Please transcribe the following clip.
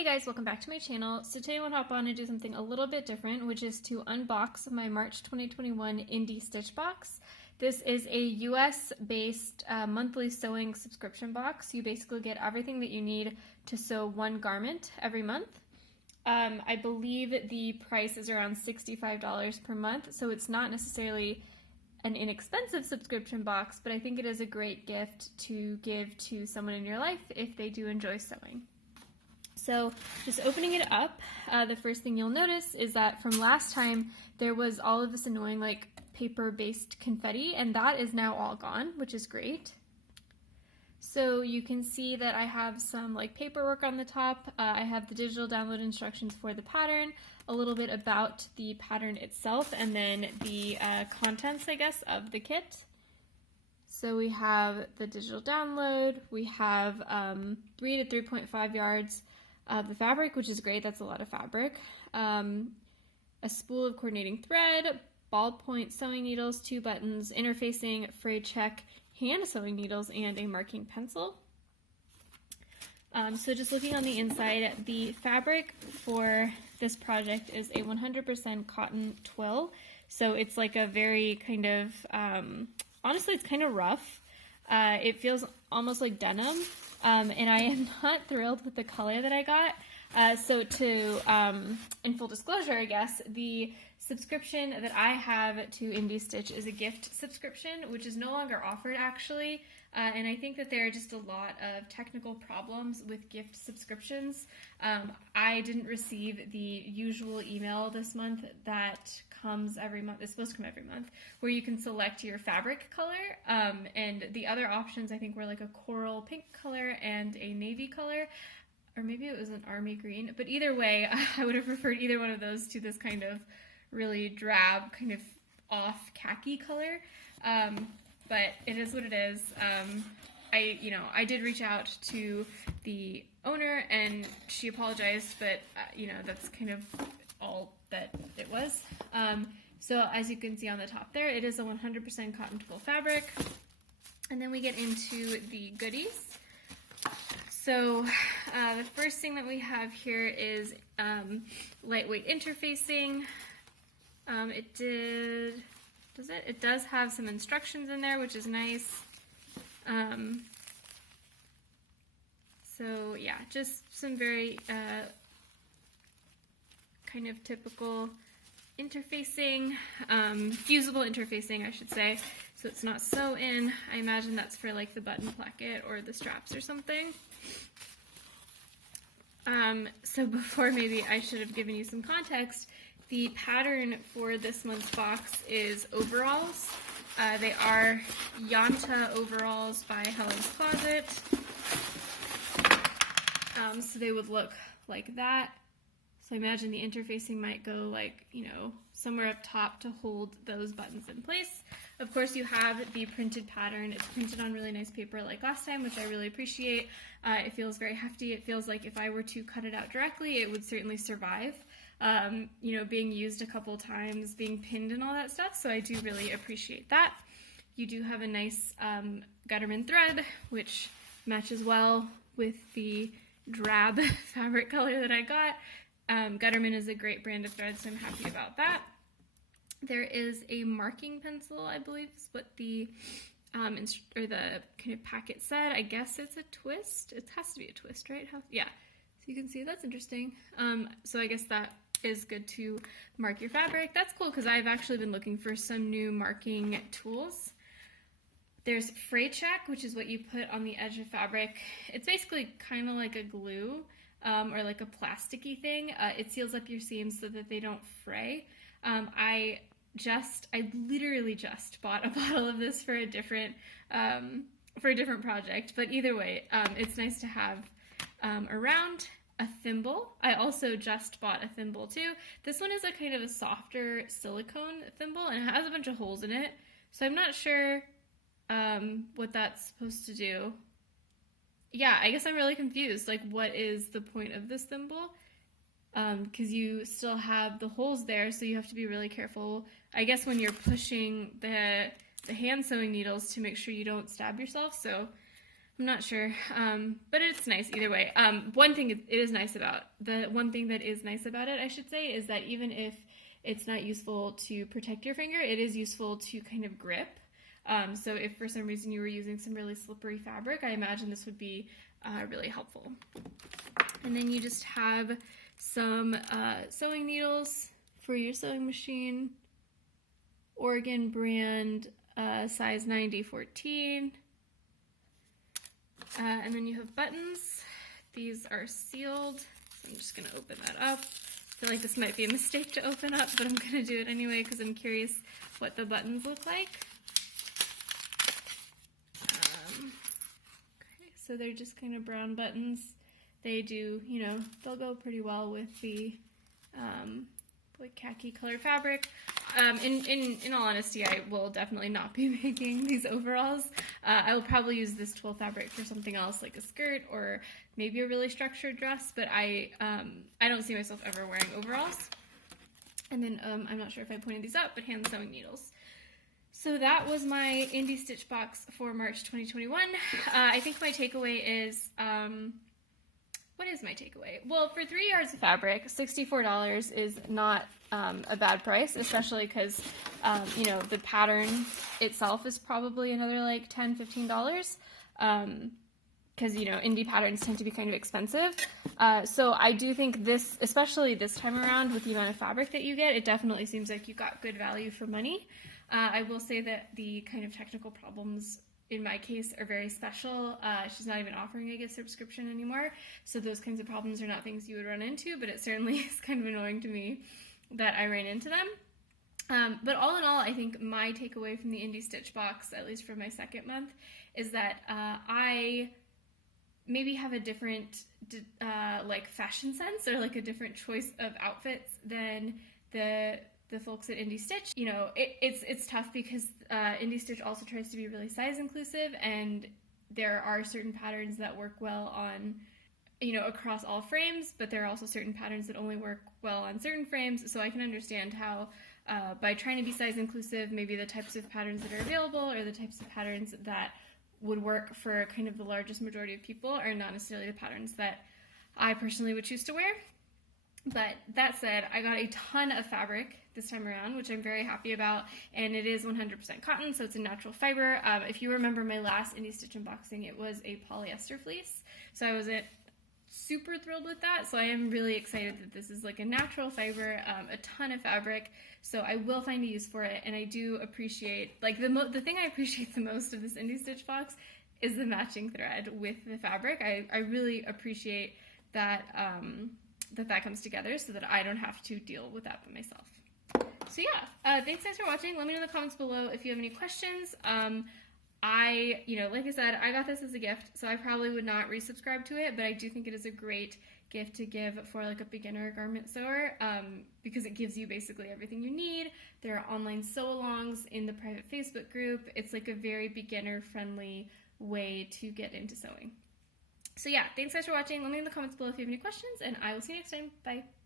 Hey guys, welcome back to my channel. So today I want to hop on and do something a little bit different, which is to unbox my March 2021 IndieStitch box. This is a US-based monthly sewing subscription box. You basically get everything that you need to sew one garment every month. I believe the price is around $65 per month, so it's not necessarily an inexpensive subscription box, but I think it is a great gift to give to someone in your life if they do enjoy sewing. So just opening it up, the first thing you'll notice is that from last time there was all of this annoying like paper-based confetti, and that is now all gone, which is great. So you can see that I have some like paperwork on the top. I have the digital download instructions for the pattern, a little bit about the pattern itself, and then the contents, I guess, of the kit. So we have the digital download, we have 3 to 3.5 yards of the fabric, which is great, that's a lot of fabric, a spool of coordinating thread, ballpoint sewing needles, 2 buttons, interfacing, fray check, hand sewing needles, and a marking pencil. So just looking on the inside, the fabric for this project is a 100% cotton twill, so it's like a very kind of, honestly it's kind of rough. It feels almost like denim, and I am not thrilled with the color that I got. So in full disclosure, I guess, the subscription that I have to IndieStitch is a gift subscription, which is no longer offered actually, and I think that there are just a lot of technical problems with gift subscriptions. I didn't receive the usual email this month that comes every month. It's supposed to come every month, where you can select your fabric color, and the other options I think were like a coral pink color and a navy color, or maybe it was an army green, but either way I would have preferred either one of those to this kind of really drab, kind of off khaki color, but it is what it is. I did reach out to the owner and she apologized, but that's kind of all that it was. So as you can see on the top there, it is a 100% cotton twill fabric. And then we get into the goodies. So the first thing that we have here is lightweight interfacing. It does have some instructions in there, which is nice. So yeah, just some very kind of typical interfacing, fusible interfacing, I should say. So it's not sew in. I imagine that's for like the button placket or the straps or something. So before, maybe I should have given you some context. The pattern for this month's box is overalls. They are Yanta overalls by Helen's Closet. So they would look like that. So I imagine the interfacing might go like, somewhere up top to hold those buttons in place. Of course, you have the printed pattern. It's printed on really nice paper like last time, which I really appreciate. It feels very hefty. It feels like if I were to cut it out directly, it would certainly survive. Being used a couple times, being pinned and all that stuff, so I do really appreciate that. You do have a nice Gutterman thread, which matches well with the drab fabric color that I got. Gutterman is a great brand of thread, so I'm happy about that. There is a marking pencil, I believe is what the the kind of packet said. I guess it's a twist. It has to be a twist, right? Yeah. So you can see that's interesting. So I guess that is good to mark your fabric. That's cool because I've actually been looking for some new marking tools. There's fray check, which is what you put on the edge of fabric. It's basically kind of like a glue or like a plasticky thing. It seals up your seams so that they don't fray. I literally just bought a bottle of this for a different project, but either way, it's nice to have around. A thimble. I also just bought a thimble too. This one is a kind of a softer silicone thimble and it has a bunch of holes in it, so I'm not sure what that's supposed to do. Yeah, I guess I'm really confused. Like, what is the point of this thimble? Because you still have the holes there, so you have to be really careful, I guess, when you're pushing the hand sewing needles to make sure you don't stab yourself. So I'm not sure, but it's nice either way. One thing that is nice about it, I should say, is that even if it's not useful to protect your finger, it is useful to kind of grip. So if for some reason you were using some really slippery fabric, I imagine this would be really helpful. And then you just have some sewing needles for your sewing machine, Oregon brand, size 90-14. And then you have buttons. These are sealed, so I'm just going to open that up. I feel like this might be a mistake to open up, but I'm going to do it anyway because I'm curious what the buttons look like. Okay, so they're just kind of brown buttons. They do, you know, they'll go pretty well with the like khaki colored fabric. In all honesty, I will definitely not be making these overalls. I will probably use this twill fabric for something else, like a skirt or maybe a really structured dress, but I don't see myself ever wearing overalls. And then I'm not sure if I pointed these out, but hand sewing needles. So that was my IndieStitch box for March 2021. I think my takeaway is, what is my takeaway? Well, for 3 yards of fabric, $64 is not a bad price, especially because, you know, the pattern itself is probably another like $10, $15. Because, you know, indie patterns tend to be kind of expensive. So I do think this, especially this time around with the amount of fabric that you get, it definitely seems like you got good value for money. I will say that the kind of technical problems in my case are very special. She's not even offering a gift subscription anymore, so those kinds of problems are not things you would run into, but it certainly is kind of annoying to me that I ran into them. But all in all, I think my takeaway from the IndieStitch box, at least for my second month, is that I maybe have a different like fashion sense, or like a different choice of outfits than the folks at IndieStitch. You know, it's tough because IndieStitch also tries to be really size inclusive, and there are certain patterns that work well on, you know, across all frames, but there are also certain patterns that only work well on certain frames. So I can understand how by trying to be size inclusive, maybe the types of patterns that are available or the types of patterns that would work for kind of the largest majority of people are not necessarily the patterns that I personally would choose to wear. But that said, I got a ton of fabric this time around, which I'm very happy about, and it is 100% cotton, so it's a natural fiber. If you remember my last IndieStitch unboxing, it was a polyester fleece, so I wasn't super thrilled with that, so I am really excited that this is like a natural fiber, a ton of fabric, so I will find a use for it, and I do appreciate, like the thing I appreciate the most of this IndieStitch box is the matching thread with the fabric. I really appreciate that that comes together so that I don't have to deal with that by myself. So yeah, thanks guys for watching. Let me know in the comments below if you have any questions. You know, like I said, I got this as a gift, so I probably would not resubscribe to it, but I do think it is a great gift to give for like a beginner garment sewer, because it gives you basically everything you need. There are online sew-alongs in the private Facebook group. It's like a very beginner-friendly way to get into sewing. So yeah, thanks guys for watching. Let me know in the comments below if you have any questions, and I will see you next time. Bye!